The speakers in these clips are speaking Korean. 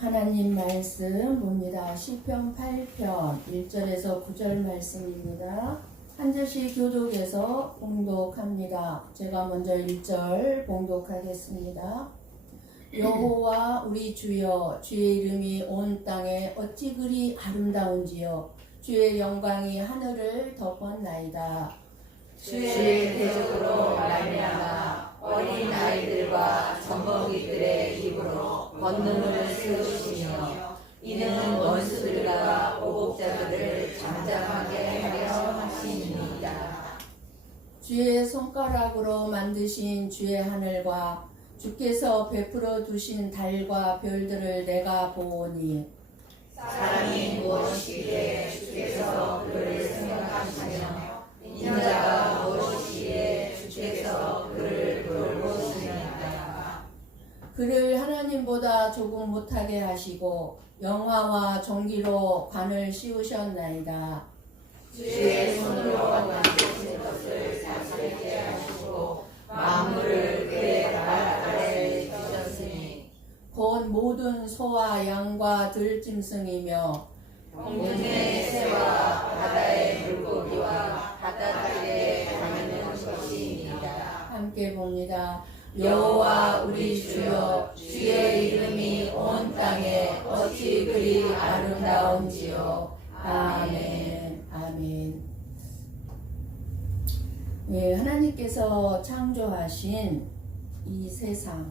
하나님 말씀 봅니다. 시편 8편 1절에서 9절 말씀입니다. 한 절씩 교독해서 봉독합니다. 제가 먼저 1절 봉독하겠습니다. 여호와 우리 주여, 주의 이름이 온 땅에 어찌 그리 아름다운지요. 주의 영광이 하늘을 덮었나이다. 주의 대적으로 말미암아 어린 아이들과 젖먹이들의 입으로 권능을 세우시며 이는 원수들과 오복자들을 잠잠하게 하려 하시니이다. 주의 손가락으로 만드신 주의 하늘과 주께서 베풀어 두신 달과 별들을 내가 보오니 사람이 무엇이기에 주께서 그를 생각하시며 인자가 무엇이기에 주께서 그를 돌보시나이까. 그를 하나님보다 조금 못하게 하시고 영화와 정기로 관을 씌우셨나이다. 주의 손으로 만드신 것을 다스리게 하시고 만물을 그의 발 아래에 두셨으니 곧 모든 소와 양과 들짐승이며 공중의 새와 바다의 물고기와 바닷가에 다니는 것이니이다. 함께 봅니다. 여호와 우리 주여, 주의 이름이 온 땅에 어찌 그리 아름다운지요. 아멘. 아멘. 예, 하나님께서 창조하신 이 세상은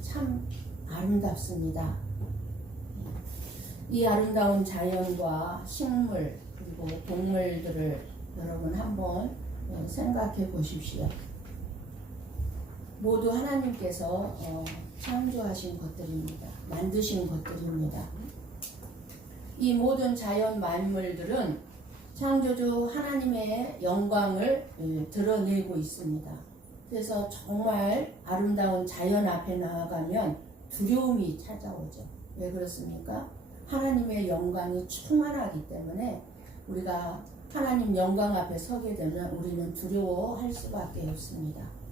참 아름답습니다. 이 아름다운 자연과 식물 그리고 동물들을 여러분 한번 생각해 보십시오. 모두 하나님께서 창조하신 것들입니다. 만드신 것들입니다. 이 모든 자연 만물들은 창조주 하나님의 영광을 드러내고 있습니다. 그래서 정말 아름다운 자연 앞에 나아가면 두려움이 찾아오죠. 왜 그렇습니까? 하나님의 영광이 충만하기 때문에 우리가 하나님 영광 앞에 서게 되면 우리는 두려워할 수밖에 없습니다.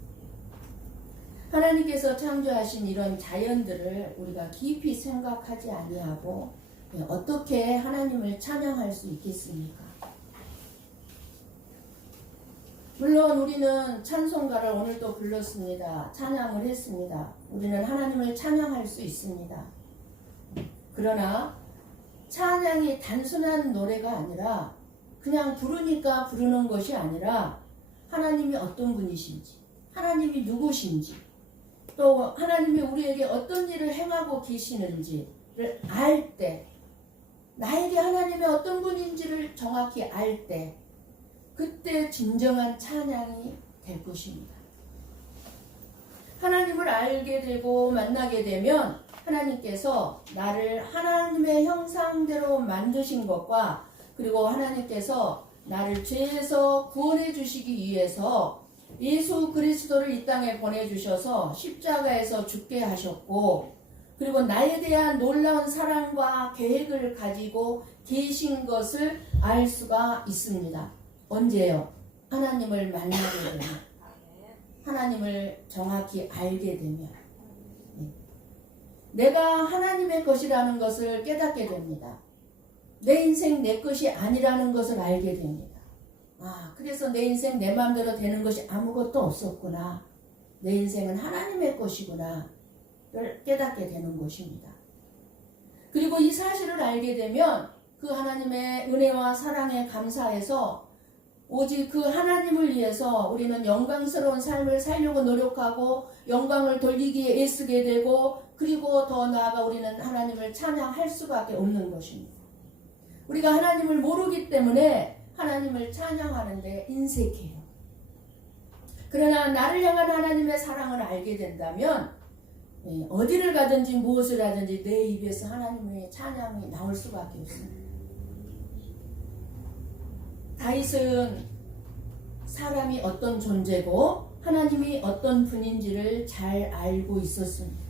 하나님께서 창조하신 이런 자연들을 우리가 깊이 생각하지 아니하고 어떻게 하나님을 찬양할 수 있겠습니까? 물론 우리는 찬송가를 오늘도 불렀습니다. 찬양을 했습니다. 우리는 하나님을 찬양할 수 있습니다. 그러나 찬양이 단순한 노래가 아니라 그냥 부르니까 부르는 것이 아니라 하나님이 어떤 분이신지, 하나님이 누구신지, 또 하나님이 우리에게 어떤 일을 행하고 계시는지를 알 때, 나에게 하나님의 어떤 분인지를 정확히 알 때, 그때 진정한 찬양이 될 것입니다. 하나님을 알게 되고 만나게 되면 하나님께서 나를 하나님의 형상대로 만드신 것과 그리고 하나님께서 나를 죄에서 구원해 주시기 위해서 예수 그리스도를 이 땅에 보내주셔서 십자가에서 죽게 하셨고 그리고 나에 대한 놀라운 사랑과 계획을 가지고 계신 것을 알 수가 있습니다. 언제요? 하나님을 만나게 되면, 하나님을 정확히 알게 되면, 내가 하나님의 것이라는 것을 깨닫게 됩니다. 내 인생 내 것이 아니라는 것을 알게 됩니다. 그래서 내 인생 내 마음대로 되는 것이 아무것도 없었구나. 내 인생은 하나님의 것이구나. 를 깨닫게 되는 것입니다. 그리고 이 사실을 알게 되면 그 하나님의 은혜와 사랑에 감사해서 오직 그 하나님을 위해서 우리는 영광스러운 삶을 살려고 노력하고 영광을 돌리기에 애쓰게 되고 그리고 더 나아가 우리는 하나님을 찬양할 수밖에 없는 것입니다. 우리가 하나님을 모르기 때문에 하나님을 찬양하는데 인색해요. 그러나 나를 향한 하나님의 사랑을 알게 된다면 어디를 가든지 무엇을 하든지 내 입에서 하나님의 찬양이 나올 수밖에 없습니다. 다윗은 사람이 어떤 존재고 하나님이 어떤 분인지를 잘 알고 있었습니다.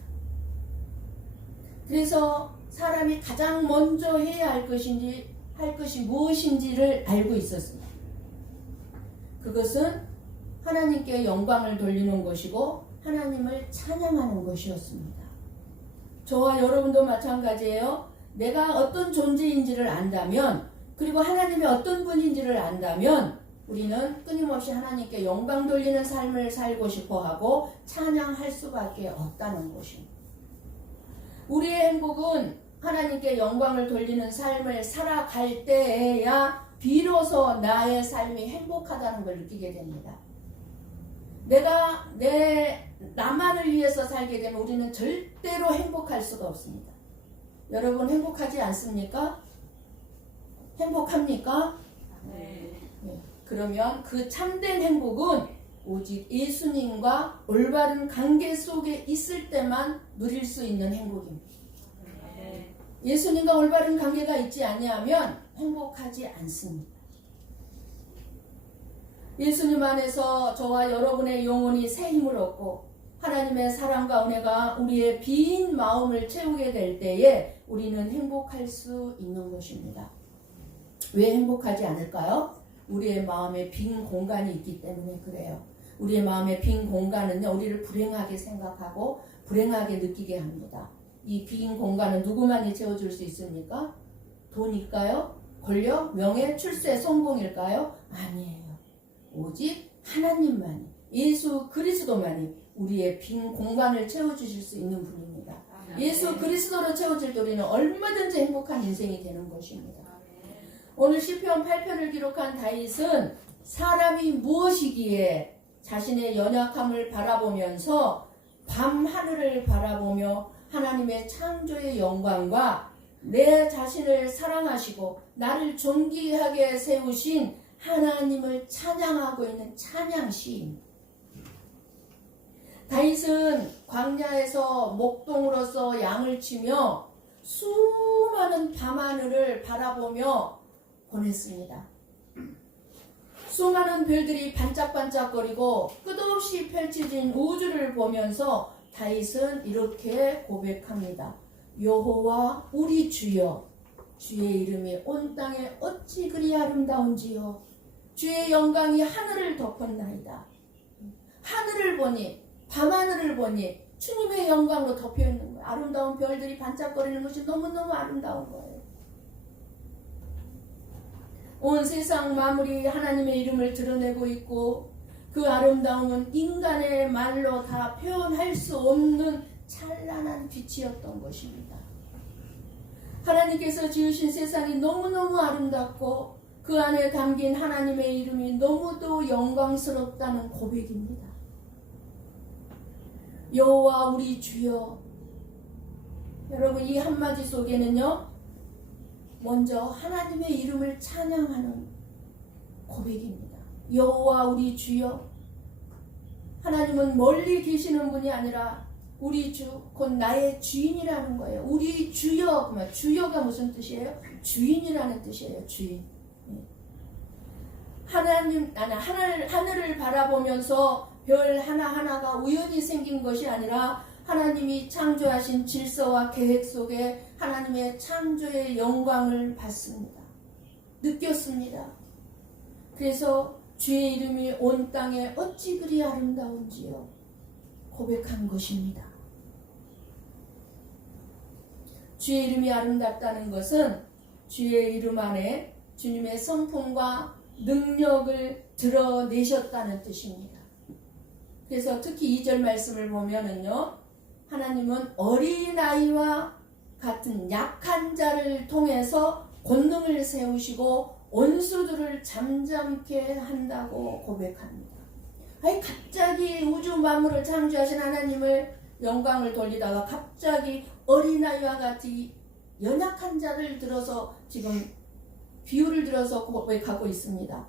그래서 사람이 가장 먼저 해야 할 것이 무엇인지를 알고 있었습니다. 그것은 하나님께 영광을 돌리는 것이고 하나님을 찬양하는 것이었습니다. 저와 여러분도 마찬가지예요. 내가 어떤 존재인지를 안다면, 그리고 하나님이 어떤 분인지를 안다면 우리는 끊임없이 하나님께 영광 돌리는 삶을 살고 싶어 하고 찬양할 수밖에 없다는 것입니다. 우리의 행복은 하나님께 영광을 돌리는 삶을 살아갈 때에야 비로소 나의 삶이 행복하다는 걸 느끼게 됩니다. 내가 나만을 위해서 살게 되면 우리는 절대로 행복할 수가 없습니다. 여러분 행복하지 않습니까? 행복합니까? 네. 네. 그러면 그 참된 행복은 오직 예수님과 올바른 관계 속에 있을 때만 누릴 수 있는 행복입니다. 네. 예수님과 올바른 관계가 있지 아니하면 행복하지 않습니다. 예수님 안에서 저와 여러분의 영혼이 새 힘을 얻고 하나님의 사랑과 은혜가 우리의 빈 마음을 채우게 될 때에 우리는 행복할 수 있는 것입니다. 왜 행복하지 않을까요? 우리의 마음에 빈 공간이 있기 때문에 그래요. 우리의 마음의 빈 공간은요, 우리를 불행하게 생각하고 불행하게 느끼게 합니다. 이 빈 공간은 누구만이 채워줄 수 있습니까? 돈일까요? 권력, 명예, 출세, 성공일까요? 아니에요. 오직 하나님만이, 예수 그리스도만이 우리의 빈 공간을 채워주실 수 있는 분입니다. 예수 그리스도로 채워질 때 우리는 얼마든지 행복한 인생이 되는 것입니다. 오늘 시편 8편을 기록한 다윗은 사람이 무엇이기에 자신의 연약함을 바라보면서 밤 하늘을 바라보며 하나님의 창조의 영광과 내 자신을 사랑하시고 나를 존귀하게 세우신 하나님을 찬양하고 있는 찬양시입니다. 다윗은 광야에서 목동으로서 양을 치며 수많은 밤하늘을 바라보며 보냈습니다. 수많은 별들이 반짝반짝거리고 끝없이 펼쳐진 우주를 보면서 다윗은 이렇게 고백합니다. 여호와 우리 주여, 주의 이름이 온 땅에 어찌 그리 아름다운지요. 주의 영광이 하늘을 덮었나이다. 하늘을 보니, 밤하늘을 보니 주님의 영광으로 덮여있는 거예요. 아름다운 별들이 반짝거리는 것이 너무너무 아름다운 거예요. 온 세상 만물이 하나님의 이름을 드러내고 있고 그 아름다움은 인간의 말로 다 표현할 수 없는 찬란한 빛이었던 것입니다. 하나님께서 지으신 세상이 너무너무 아름답고 그 안에 담긴 하나님의 이름이 너무도 영광스럽다는 고백입니다. 여호와 우리 주여. 여러분 이 한마디 속에는요, 먼저 하나님의 이름을 찬양하는 고백입니다. 여호와 우리 주여. 하나님은 멀리 계시는 분이 아니라 우리 주, 곧 나의 주인이라는 거예요. 우리 주여. 그러면 주여가 무슨 뜻이에요? 주인이라는 뜻이에요. 주인. 하늘을 바라보면서 별 하나하나가 우연히 생긴 것이 아니라 하나님이 창조하신 질서와 계획 속에 하나님의 창조의 영광을 받습니다. 느꼈습니다. 그래서 주의 이름이 온 땅에 어찌 그리 아름다운지요. 고백한 것입니다. 주의 이름이 아름답다는 것은 주의 이름 안에 주님의 성품과 능력을 드러내셨다는 뜻입니다. 그래서 특히 2절 말씀을 보면은요, 하나님은 어린아이와 같은 약한 자를 통해서 권능을 세우시고 원수들을 잠잠케 한다고 고백합니다. 아니 갑자기 우주 만물을 창조하신 하나님을 영광을 돌리다가 갑자기 어린아이와 같이 연약한 자를 들어서 지금 비유를 들어서 고백하고 있습니다.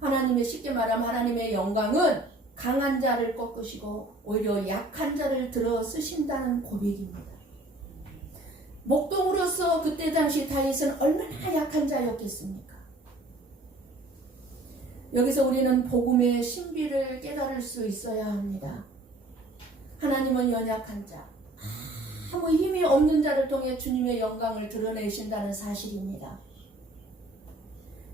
하나님의 쉽게 말하면 하나님의 영광은 강한 자를 꺾으시고 오히려 약한 자를 들어 쓰신다는 고백입니다. 목동으로서 그때 당시 다윗은 얼마나 약한 자였겠습니까? 여기서 우리는 복음의 신비를 깨달을 수 있어야 합니다. 하나님은 연약한 자, 아무 힘이 없는 자를 통해 주님의 영광을 드러내신다는 사실입니다.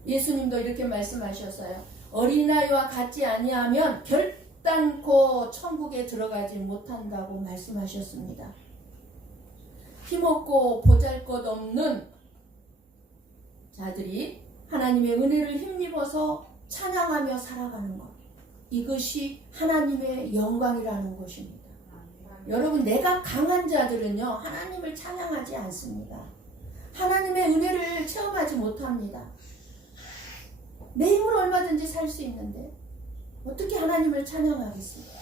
예수님도 이렇게 말씀하셨어요. 어린아이와 같지 아니하면 결단코 천국에 들어가지 못한다고 말씀하셨습니다. 힘없고 보잘것없는 자들이 하나님의 은혜를 힘입어서 찬양하며 살아가는 것, 이것이 하나님의 영광이라는 것입니다. 여러분, 내가 강한 자들은요 하나님을 찬양하지 않습니다. 하나님의 은혜를 체험하지 못합니다. 내 힘으로 얼마든지 살 수 있는데 어떻게 하나님을 찬양하겠습니까?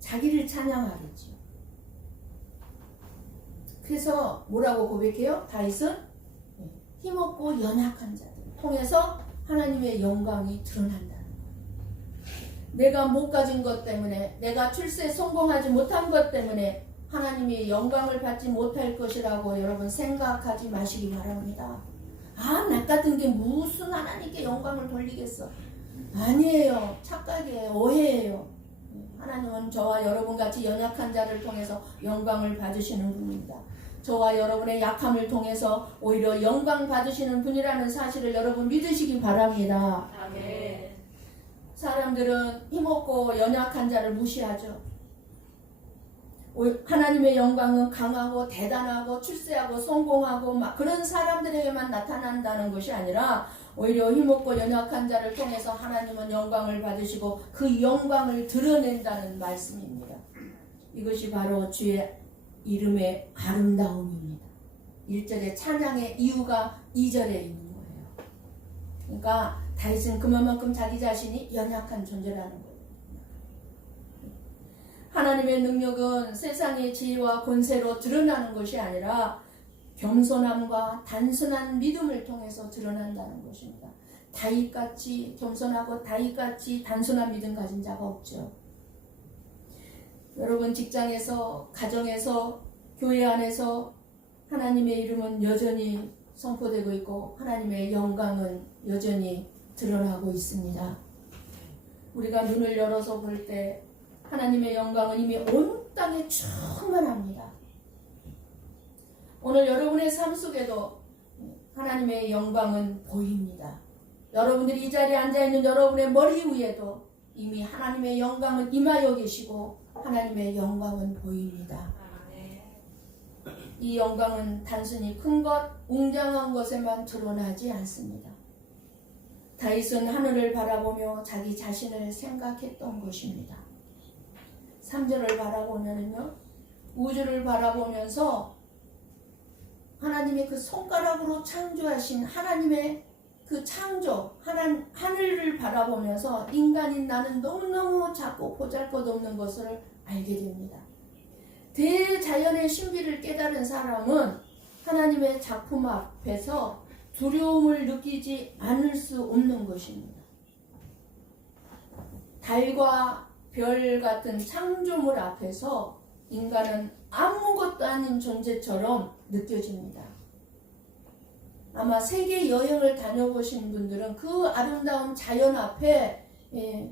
자기를 찬양하겠죠. 그래서 뭐라고 고백해요? 다윗은 힘없고 연약한 자들 통해서 하나님의 영광이 드러난다는 거예요. 내가 못 가진 것 때문에, 내가 출세에 성공하지 못한 것 때문에 하나님이 영광을 받지 못할 것이라고 여러분 생각하지 마시기 바랍니다. 나 같은 게 무슨 하나님께 영광을 돌리겠어? 아니에요. 착각이에요. 오해예요. 하나님은 저와 여러분같이 연약한 자를 통해서 영광을 받으시는 분입니다. 저와 여러분의 약함을 통해서 오히려 영광 받으시는 분이라는 사실을 여러분 믿으시기 바랍니다. 아멘. 사람들은 힘없고 연약한 자를 무시하죠. 하나님의 영광은 강하고 대단하고 출세하고 성공하고 막 그런 사람들에게만 나타난다는 것이 아니라 오히려 힘없고 연약한 자를 통해서 하나님은 영광을 받으시고 그 영광을 드러낸다는 말씀입니다. 이것이 바로 주의 이름의 아름다움입니다. 1절의 찬양의 이유가 2절에 있는 거예요. 그러니까 다윗은 그만큼 자기 자신이 연약한 존재라는 거예요. 하나님의 능력은 세상의 지혜와 권세로 드러나는 것이 아니라 겸손함과 단순한 믿음을 통해서 드러난다는 것입니다. 다윗같이 겸손하고 다윗같이 단순한 믿음 가진 자가 없죠. 여러분, 직장에서, 가정에서, 교회 안에서 하나님의 이름은 여전히 선포되고 있고 하나님의 영광은 여전히 드러나고 있습니다. 우리가 눈을 열어서 볼 때 하나님의 영광은 이미 온 땅에 충만합니다. 오늘 여러분의 삶 속에도 하나님의 영광은 보입니다. 여러분들이 이 자리에 앉아있는 여러분의 머리 위에도 이미 하나님의 영광은 임하여 계시고 하나님의 영광은 보입니다. 이 영광은 단순히 큰 것, 웅장한 것에만 드러나지 않습니다. 다윗은 하늘을 바라보며 자기 자신을 생각했던 것입니다. 3절을 바라보면요, 우주를 바라보면서 하나님의 그 손가락으로 창조하신 하나님의 그 창조, 하늘을 바라보면서 인간인 나는 너무너무 작고 보잘것없는 것을 알게 됩니다. 대자연의 신비를 깨달은 사람은 하나님의 작품 앞에서 두려움을 느끼지 않을 수 없는 것입니다. 달과 별 같은 창조물 앞에서 인간은 아무것도 아닌 존재처럼 느껴집니다. 아마 세계 여행을 다녀보신 분들은 그 아름다운 자연 앞에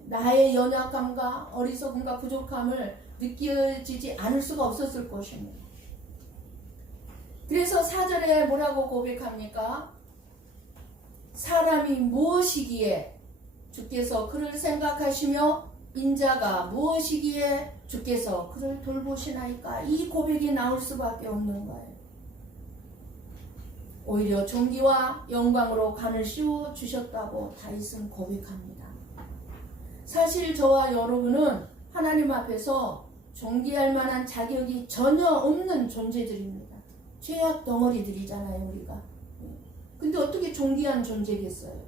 나의 연약함과 어리석음과 부족함을 느껴지지 않을 수가 없었을 것입니다. 그래서 4절에 뭐라고 고백합니까? 사람이 무엇이기에 주께서 그를 생각하시며 인자가 무엇이기에 주께서 그를 돌보시나이까? 이 고백이 나올 수밖에 없는 거예요. 오히려 존귀와 영광으로 간을 씌워 주셨다고 다윗은 고백합니다. 사실 저와 여러분은 하나님 앞에서 존귀할 만한 자격이 전혀 없는 존재들입니다. 죄악 덩어리들이잖아요, 우리가. 근데 어떻게 존귀한 존재겠어요?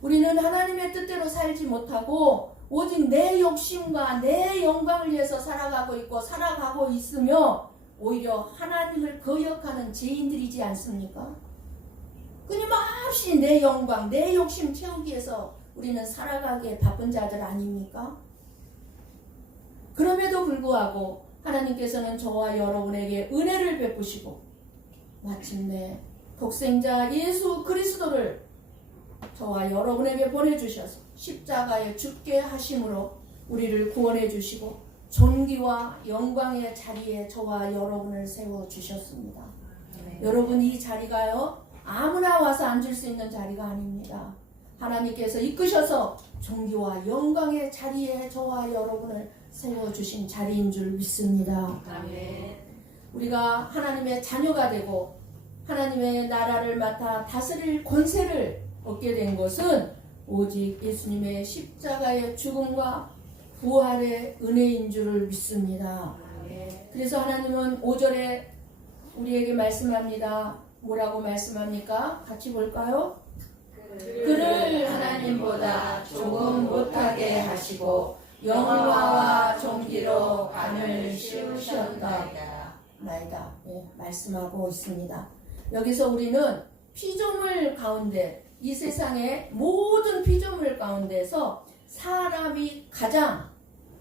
우리는 하나님의 뜻대로 살지 못하고 오직 내 욕심과 내 영광을 위해서 살아가고 있고 살아가고 있으며 오히려 하나님을 거역하는 죄인들이지 않습니까? 끊임없이 내 영광, 내 욕심 채우기 위해서 우리는 살아가기에 바쁜 자들 아닙니까? 그럼에도 불구하고 하나님께서는 저와 여러분에게 은혜를 베푸시고 마침내 독생자 예수 그리스도를 저와 여러분에게 보내주셔서 십자가에 죽게 하심으로 우리를 구원해 주시고 존귀와 영광의 자리에 저와 여러분을 세워주셨습니다. 여러분, 이 자리가요 아무나 와서 앉을 수 있는 자리가 아닙니다. 하나님께서 이끄셔서 존귀와 영광의 자리에 저와 여러분을 세워주신 자리인 줄 믿습니다. 아멘. 우리가 하나님의 자녀가 되고 하나님의 나라를 맡아 다스릴 권세를 얻게 된 것은 오직 예수님의 십자가의 죽음과 부활의 은혜인 줄을 믿습니다. 그래서 하나님은 5절에 우리에게 말씀합니다. 뭐라고 말씀합니까? 같이 볼까요? 그를 하나님보다 조금 못하게 하시고 영화와 존귀로 간을 씌우셨나이다. 말씀하고 있습니다. 여기서 우리는 피조물 가운데, 이 세상의 모든 피조물 가운데서 사람이 가장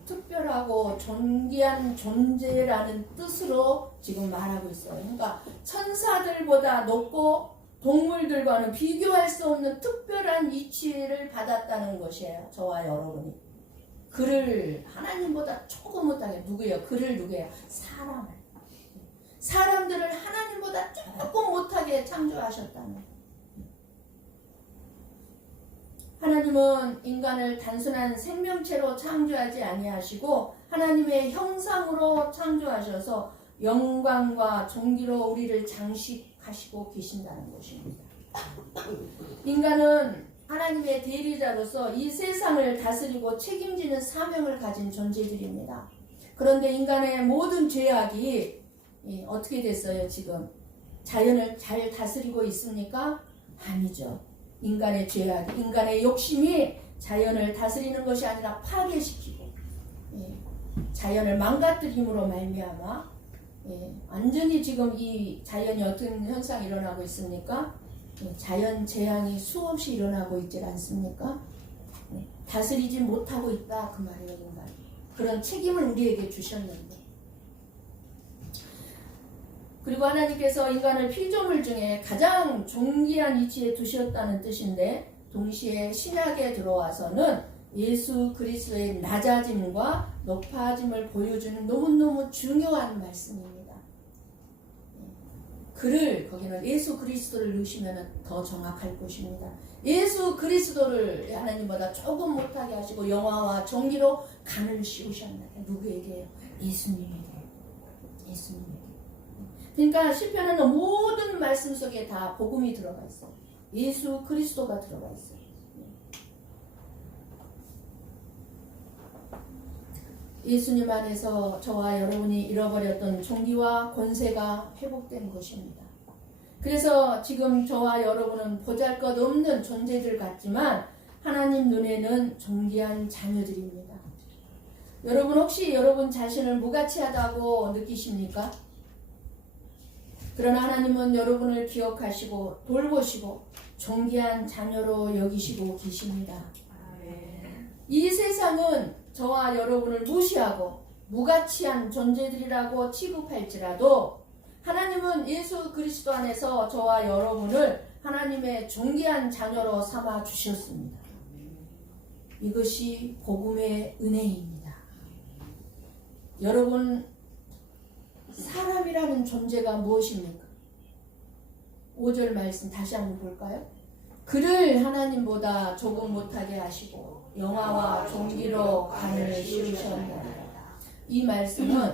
특별하고 존귀한 존재라는 뜻으로 지금 말하고 있어요. 그러니까 천사들보다 높고 동물들과는 비교할 수 없는 특별한 위치를 받았다는 것이에요. 저와 여러분이. 그를 하나님보다 조금 못하게, 누구예요? 그를 누구예요? 사람을. 사람들을 하나님보다 조금 못하게 창조하셨다는 거예요. 하나님은 인간을 단순한 생명체로 창조하지 아니하시고 하나님의 형상으로 창조하셔서 영광과 존귀로 우리를 장식하시고 계신다는 것입니다. 인간은 하나님의 대리자로서 이 세상을 다스리고 책임지는 사명을 가진 존재들입니다. 그런데 인간의 모든 죄악이 어떻게 됐어요? 지금 자연을 잘 다스리고 있습니까? 아니죠. 인간의 죄악, 인간의 욕심이 자연을 다스리는 것이 아니라 파괴시키고 자연을 망가뜨림으로 말미암아 완전히 지금 이 자연이 어떤 현상이 일어나고 있습니까? 자연 재앙이 수없이 일어나고 있지 않습니까? 다스리지 못하고 있다 그 말이에요. 인간. 그런 책임을 우리에게 주셨는데, 그리고 하나님께서 인간을 피조물 중에 가장 존귀한 위치에 두셨다는 뜻인데, 동시에 신약에 들어와서는 예수 그리스도의 낮아짐과 높아짐을 보여주는 너무너무 중요한 말씀입니다. 그를, 거기는 예수 그리스도를 넣으시면 더 정확할 것입니다. 예수 그리스도를 하나님보다 조금 못하게 하시고 영화와 존귀로 간을 씌우셨나요? 누구에게요? 예수님에게. 예수님에게. 그러니까 시편에는 모든 말씀 속에 다 복음이 들어가 있어요. 예수 그리스도가 들어가 있어요. 예수님 안에서 저와 여러분이 잃어버렸던 존귀와 권세가 회복된 것입니다. 그래서 지금 저와 여러분은 보잘것없는 존재들 같지만 하나님 눈에는 존귀한 자녀들입니다. 여러분 혹시 여러분 자신을 무가치하다고 느끼십니까? 그러나 하나님은 여러분을 기억하시고 돌보시고 존귀한 자녀로 여기시고 계십니다. 이 세상은 저와 여러분을 무시하고 무가치한 존재들이라고 취급할지라도 하나님은 예수 그리스도 안에서 저와 여러분을 하나님의 존귀한 자녀로 삼아 주셨습니다. 이것이 복음의 은혜입니다. 여러분, 사람이라는 존재가 무엇입니까? 5절 말씀 다시 한번 볼까요? 그를 하나님보다 조금 못하게 하시고 영화와 존귀로 간을 씌우셨나이다. 이 말씀은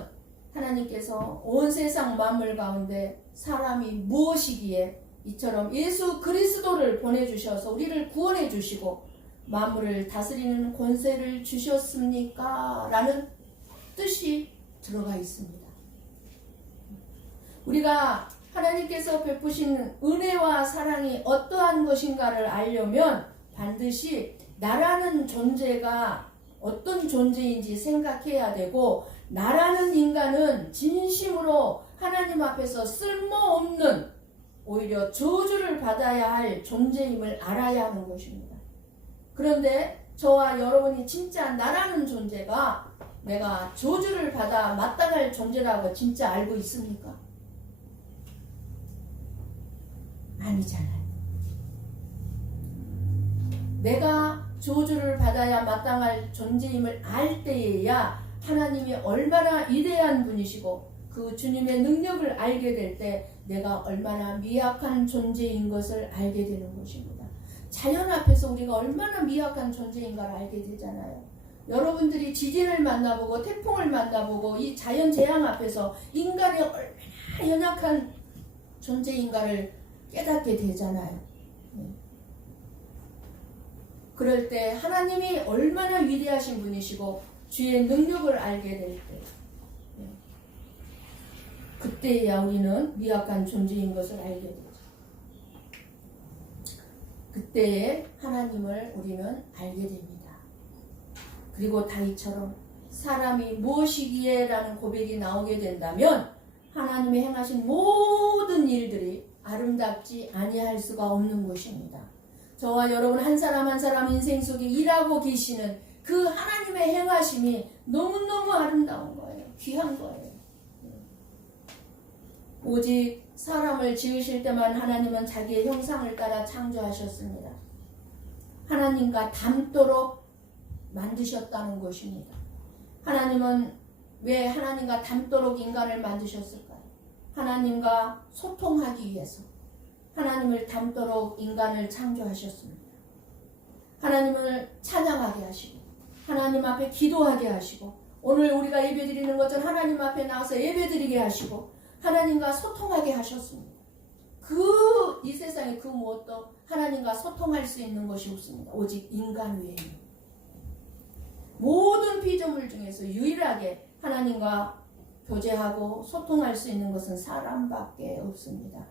하나님께서 온 세상 만물 가운데 사람이 무엇이기에 이처럼 예수 그리스도를 보내주셔서 우리를 구원해 주시고 만물을 다스리는 권세를 주셨습니까? 라는 뜻이 들어가 있습니다. 우리가 하나님께서 베푸신 은혜와 사랑이 어떠한 것인가를 알려면 반드시 나라는 존재가 어떤 존재인지 생각해야 되고, 나라는 인간은 진심으로 하나님 앞에서 쓸모없는 오히려 저주를 받아야 할 존재임을 알아야 하는 것입니다. 그런데 저와 여러분이 진짜 나라는 존재가 내가 저주를 받아 마땅할 존재라고 진짜 알고 있습니까? 아니잖아요. 내가 저주를 받아야 마땅할 존재임을 알 때에야 하나님이 얼마나 위대한 분이시고 그 주님의 능력을 알게 될 때 내가 얼마나 미약한 존재인 것을 알게 되는 것입니다. 자연 앞에서 우리가 얼마나 미약한 존재인가를 알게 되잖아요. 여러분들이 지진을 만나보고 태풍을 만나보고 이 자연 재앙 앞에서 인간이 얼마나 연약한 존재인가를 깨닫게 되잖아요. 그럴 때 하나님이 얼마나 위대하신 분이시고 주의 능력을 알게 될 때, 그때야 우리는 미약한 존재인 것을 알게 되죠. 그때에 하나님을 우리는 알게 됩니다. 그리고 다윗처럼 사람이 무엇이기에 라는 고백이 나오게 된다면 하나님이 행하신 모든 일들이 아름답지 아니할 수가 없는 것입니다. 저와 여러분 한 사람 한 사람 인생 속에 일하고 계시는 그 하나님의 행하심이 너무너무 아름다운 거예요. 귀한 거예요. 오직 사람을 지으실 때만 하나님은 자기의 형상을 따라 창조하셨습니다. 하나님과 닮도록 만드셨다는 것입니다. 하나님은 왜 하나님과 닮도록 인간을 만드셨을까요? 하나님과 소통하기 위해서 하나님을 닮도록 인간을 창조하셨습니다. 하나님을 찬양하게 하시고 하나님 앞에 기도하게 하시고 오늘 우리가 예배드리는 것처럼 하나님 앞에 나와서 예배드리게 하시고 하나님과 소통하게 하셨습니다. 이 세상에 그 무엇도 하나님과 소통할 수 있는 것이 없습니다. 오직 인간 외에는. 모든 피조물 중에서 유일하게 하나님과 교제하고 소통할 수 있는 것은 사람밖에 없습니다.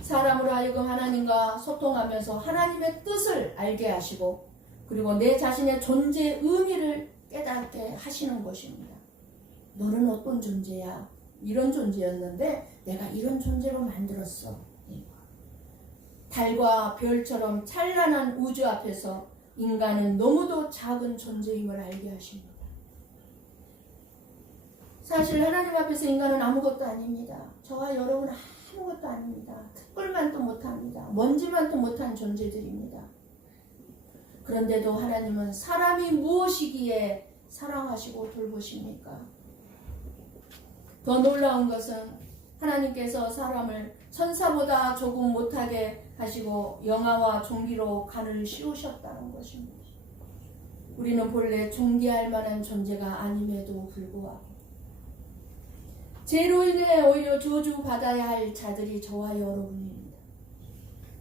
사람으로 하여금 하나님과 소통하면서 하나님의 뜻을 알게 하시고 그리고 내 자신의 존재의 의미를 깨닫게 하시는 것입니다. 너는 어떤 존재야? 이런 존재였는데 내가 이런 존재로 만들었어. 달과 별처럼 찬란한 우주 앞에서 인간은 너무도 작은 존재임을 알게 하십니다. 사실 하나님 앞에서 인간은 아무것도 아닙니다. 저와 여러분은 아무것도 아닙니다. 특별만도 못합니다. 먼지만도 못한 존재들입니다. 그런데도 하나님은 사람이 무엇이기에 사랑하시고 돌보십니까? 더 놀라운 것은 하나님께서 사람을 천사보다 조금 못하게 하시고 영아와 종기로 간을 씌우셨다는 것입니다. 우리는 본래 존귀할 만한 존재가 아님에도 불구하고 죄로 인해 오히려 저주받아야 할 자들이 저와 여러분입니다.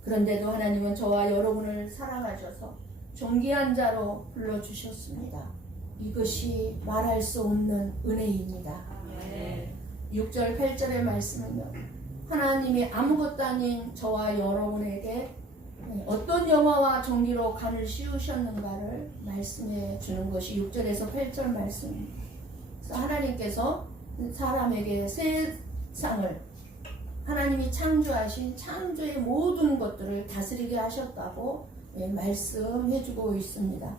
그런데도 하나님은 저와 여러분을 사랑하셔서 존귀한 자로 불러주셨습니다. 이것이 말할 수 없는 은혜입니다. 6절 8절의 말씀은요, 하나님이 아무것도 아닌 저와 여러분에게 어떤 영화와 종기로 간을 씌우셨는가를 말씀해 주는 것이 6절에서 8절 말씀입니다. 그래서 하나님께서 사람에게 세상을 하나님이 창조하신 창조의 모든 것들을 다스리게 하셨다고 말씀해 주고 있습니다.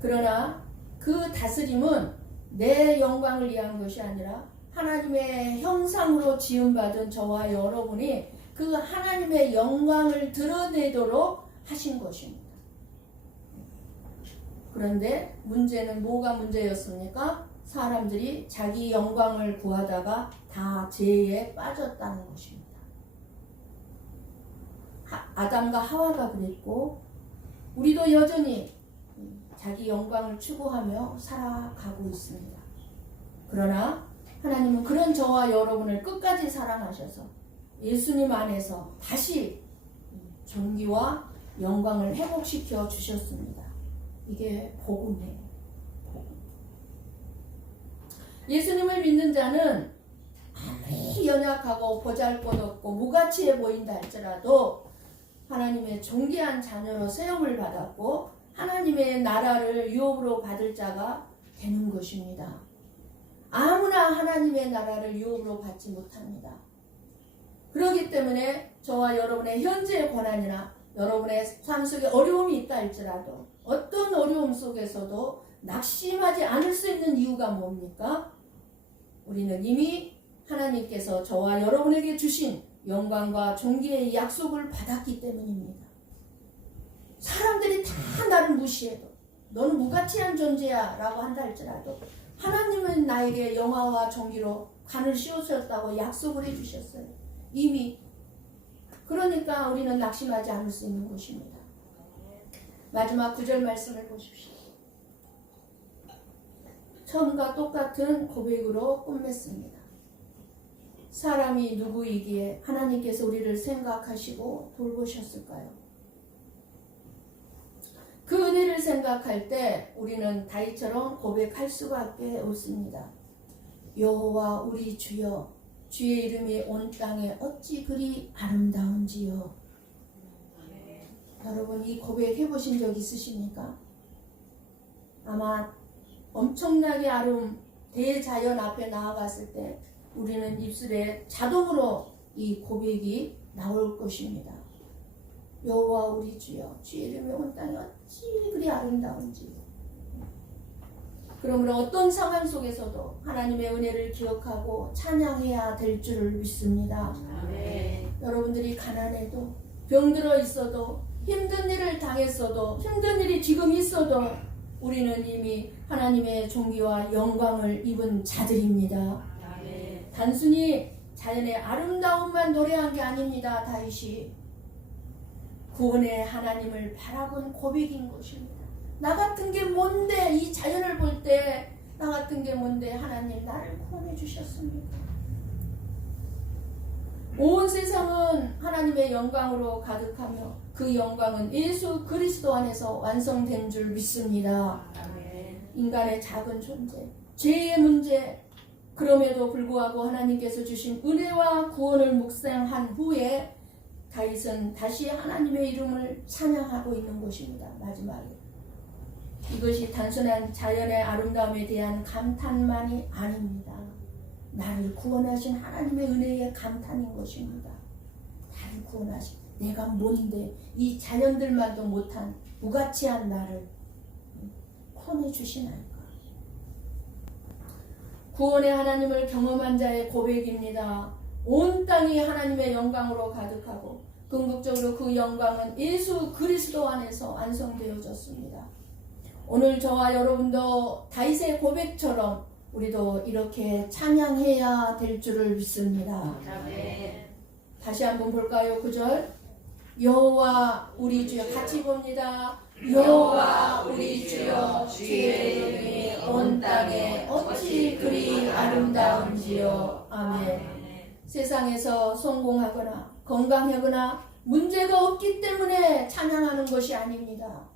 그러나 그 다스림은 내 영광을 위한 것이 아니라 하나님의 형상으로 지음받은 저와 여러분이 그 하나님의 영광을 드러내도록 하신 것입니다. 그런데 문제는 뭐가 문제였습니까? 사람들이 자기 영광을 구하다가 다 죄에 빠졌다는 것입니다. 아담과 하와가 그랬고 우리도 여전히 자기 영광을 추구하며 살아가고 있습니다. 그러나 하나님은 그런 저와 여러분을 끝까지 사랑하셔서 예수님 안에서 다시 존귀와 영광을 회복시켜 주셨습니다. 이게 복음이에요. 복음. 예수님을 믿는 자는 아무리 연약하고 보잘것없고 무가치해 보인다 할지라도 하나님의 존귀한 자녀로 세움을 받았고 하나님의 나라를 유업으로 받을 자가 되는 것입니다. 아무나 하나님의 나라를 유업으로 받지 못합니다. 그렇기 때문에 저와 여러분의 현재의 고난이나 여러분의 삶 속에 어려움이 있다 할지라도 어떤 어려움 속에서도 낙심하지 않을 수 있는 이유가 뭡니까? 우리는 이미 하나님께서 저와 여러분에게 주신 영광과 존귀의 약속을 받았기 때문입니다. 사람들이 다 나를 무시해도 너는 무가치한 존재야 라고 한다 할지라도 하나님은 나에게 영화와 존귀로 간을 씌우셨다고 약속을 해주셨어요. 이미. 그러니까 우리는 낙심하지 않을 수 있는 것입니다. 마지막 9절 말씀을 보십시오. 처음과 똑같은 고백으로 끝맺습니다. 사람이 누구이기에 하나님께서 우리를 생각하시고 돌보셨을까요? 그 은혜를 생각할 때 우리는 다윗처럼 고백할 수밖에 없습니다. 여호와 우리 주여, 주의 이름이 온 땅에 어찌 그리 아름다운지요. 여러분, 이 고백 해보신 적 있으십니까? 아마 엄청나게 아름 대자연 앞에 나아갔을 때 우리는 입술에 자동으로 이 고백이 나올 것입니다. 여호와 우리 주여, 주의 이름이 온 땅에 어찌 그리 아름다운지. 그러므로 어떤 상황 속에서도 하나님의 은혜를 기억하고 찬양해야 될 줄을 믿습니다. 아멘. 여러분들이 가난해도, 병들어 있어도, 힘든 일을 당했어도, 힘든 일이 지금 있어도 우리는 이미 하나님의 존귀와 영광을 입은 자들입니다. 아멘. 단순히 자연의 아름다움만 노래한 게 아닙니다. 다윗이 구원의 하나님을 바라본 고백인 것입니다. 나 같은 게 뭔데, 이 자연을 볼 때 나 같은 게 뭔데 하나님 나를 구원해 주셨습니까? 온 세상은 하나님의 영광으로 가득하며 그 영광은 예수 그리스도 안에서 완성된 줄 믿습니다. 아멘. 인간의 작은 존재, 죄의 문제, 그럼에도 불구하고 하나님께서 주신 은혜와 구원을 묵상한 후에 다윗은 다시 하나님의 이름을 찬양하고 있는 것입니다. 마지막에 이것이 단순한 자연의 아름다움에 대한 감탄만이 아닙니다. 나를 구원하신 하나님의 은혜에 감탄인 것입니다. 나를 구원하신, 내가 뭔데 이 자연들만도 못한 무가치한 나를 구원해 주시나이까. 구원의 하나님을 경험한 자의 고백입니다. 온 땅이 하나님의 영광으로 가득하고 궁극적으로 그 영광은 예수 그리스도 안에서 완성되어졌습니다. 오늘 저와 여러분도 다윗의 고백처럼 우리도 이렇게 찬양해야 될 줄을 믿습니다. 아멘. 다시 한번 볼까요? 9절. 여호와 우리 주여, 같이 봅니다. 여호와 우리 주여, 주의 이름이 온 땅에 어찌 그리 아름다운지요. 아멘. 세상에서 성공하거나 건강하거나 문제가 없기 때문에 찬양하는 것이 아닙니다.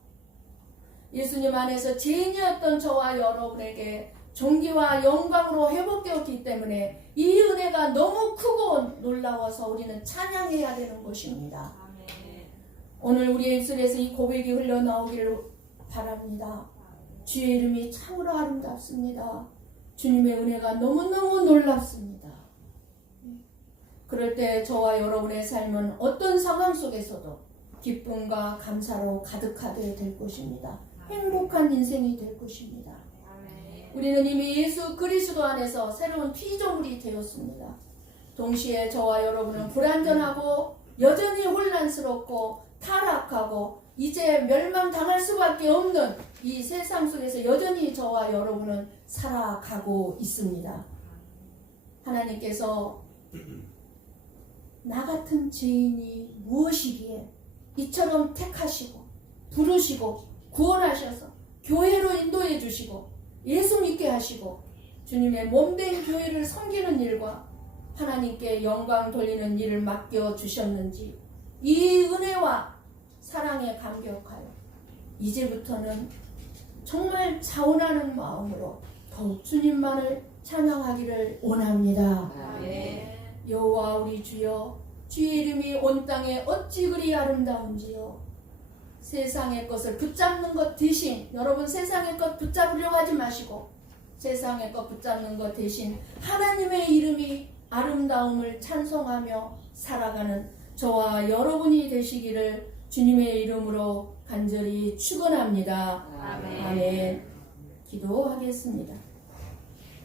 예수님 안에서 죄인이었던 저와 여러분에게 존귀와 영광으로 회복되었기 때문에 이 은혜가 너무 크고 놀라워서 우리는 찬양해야 되는 것입니다. 아멘. 오늘 우리의 입술에서 이 고백이 흘러나오기를 바랍니다. 주의 이름이 참으로 아름답습니다. 주님의 은혜가 너무너무 놀랍습니다. 그럴 때 저와 여러분의 삶은 어떤 상황 속에서도 기쁨과 감사로 가득하게 될 것입니다. 행복한 인생이 될 것입니다. 아멘. 우리는 이미 예수 그리스도 안에서 새로운 피조물이 되었습니다. 동시에 저와 여러분은 불완전하고 여전히 혼란스럽고 타락하고 이제 멸망당할 수밖에 없는 이 세상 속에서 여전히 저와 여러분은 살아가고 있습니다. 하나님께서 나 같은 죄인이 무엇이기에 이처럼 택하시고 부르시고 구원하셔서 교회로 인도해 주시고 예수 믿게 하시고 주님의 몸된 교회를 섬기는 일과 하나님께 영광 돌리는 일을 맡겨 주셨는지 이 은혜와 사랑에 감격하여 이제부터는 정말 자원하는 마음으로 더욱 주님만을 찬양하기를 원합니다. 아멘. 여호와 우리 주여, 주의 이름이 온 땅에 어찌 그리 아름다운지요. 세상의 것을 붙잡는 것 대신, 여러분 세상의 것 붙잡으려고 하지 마시고 세상의 것 붙잡는 것 대신 하나님의 이름이 아름다움을 찬송하며 살아가는 저와 여러분이 되시기를 주님의 이름으로 간절히 축원합니다. 아멘. 아멘. 기도하겠습니다.